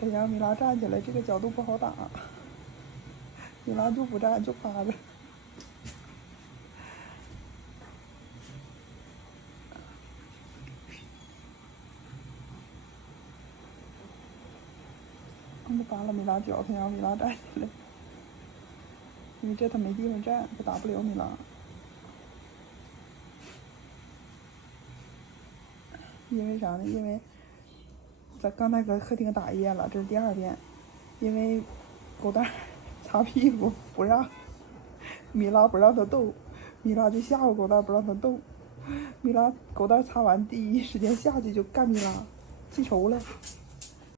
可让米拉站起来，这个角度不好打。米拉就不站，就趴着。我扒拉米拉脚，才让米拉站起来。因为这他没地方站，他打不了米拉。因为啥呢？因为咱刚才搁客厅打一遍了，这是第2遍。因为狗蛋擦屁股不让米拉不让他动，米拉就吓唬狗蛋不让他动。狗蛋擦完第一时间下去就干米拉，记仇了。